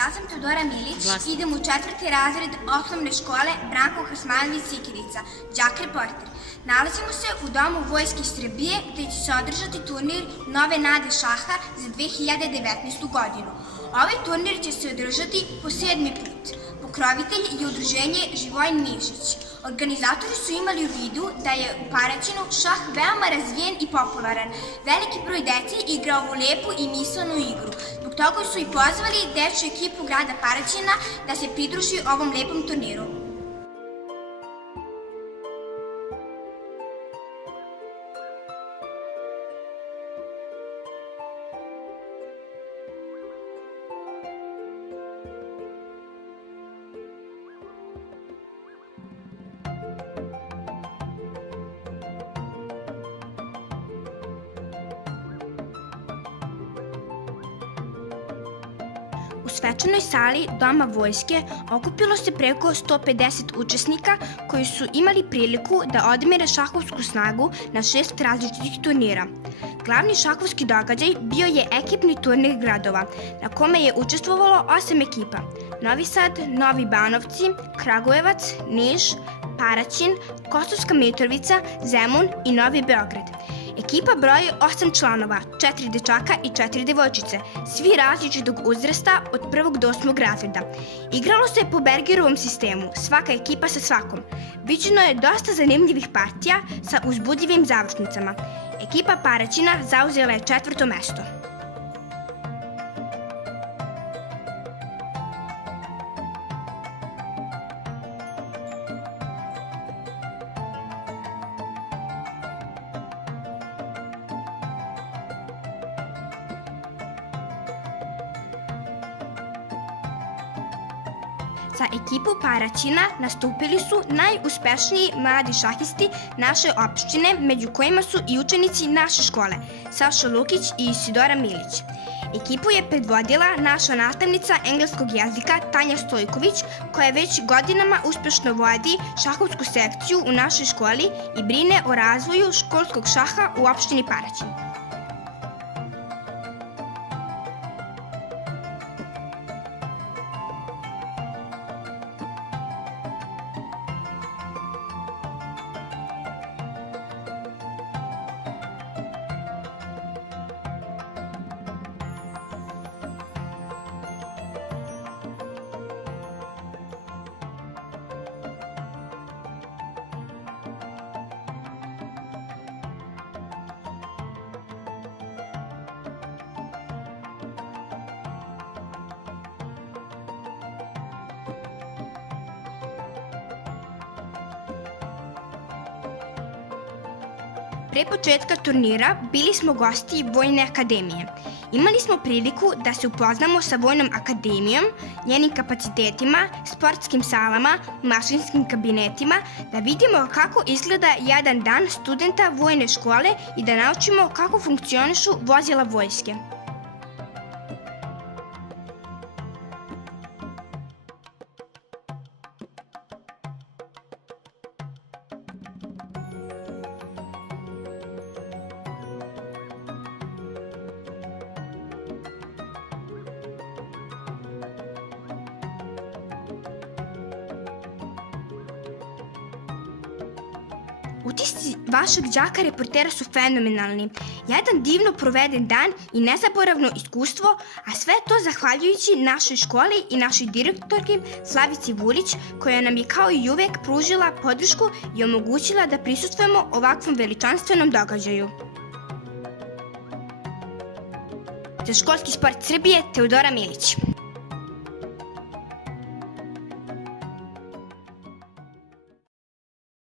Ja sam Teodora Milić, idem u 4. razred osnovne škole Branko Krsmanović Sikirica, đak reporter. Nalazimo se u Domu Vojske Srbije gde će se održati turnir Nove nade šaha za 2019. godinu. Ovaj turnir će se održati po 7. put. Pokrovitelj je udruženje Živojin Mišić. Organizatori su imali u vidu da je u Paraćinu šah veoma razvijen i popularan. Veliki broj dece igra ovu lepu i misaonu igru. Zbog toga su i pozvali dečju ekipu grada Paraćina da se pridruži ovom lepom turniru. U svečanoj sali Doma vojske okupilo se preko 150 učesnika koji su imali priliku da odmere šahovsku snagu na 6 različitih turnira. Glavni šahovski događaj bio je ekipni turnir gradova, na kome je učestvovalo 8 ekipa: Novi Sad, Novi Banovci, Kragujevac, Niš, Paraćin, Kosovska Mitrovica, Zemun i Novi Beograd. Ekipa broji 8 članova, 4 dečaka i 4 devojčice, svi različitog uzrasta od 1. do 8. razreda. Igralo se po Bergerovom sistemu, svaka ekipa sa svakom. Viđeno je dosta zanimljivih partija sa uzbudljivim završnicama. Ekipa Paraćina zauzela je 4. mesto. Za ekipu Paraćina nastupili su najuspešniji mladi šahisti naše opštine, među kojima su i učenici naše škole, Saša Lukić i Isidora Milić. Ekipu je predvodila naša nastavnica engleskog jezika Tanja Stojković, koja već godinama uspešno vodi šahovsku sekciju u našoj školi i brine o razvoju školskog šaha u opštini Paraćin. Pre početka turnira bili smo gosti Vojne akademije. Imali smo priliku da se upoznamo sa Vojnom akademijom, njenim kapacitetima, sportskim salama, mašinskim kabinetima, da vidimo kako izgleda jedan dan studenta vojne škole i da naučimo kako funkcionišu vozila vojske. Utisci vašeg đaka reportera su fenomenalni. Jedan divno proveden dan i nezaboravno iskustvo, a sve to zahvaljujući našoj školi i našoj direktorki Slavici Vulić, koja nam je kao i uvek pružila podršku i omogućila da prisustvujemo ovakvom veličanstvenom događaju. Za Školski sport Srbije, Teodora Milić.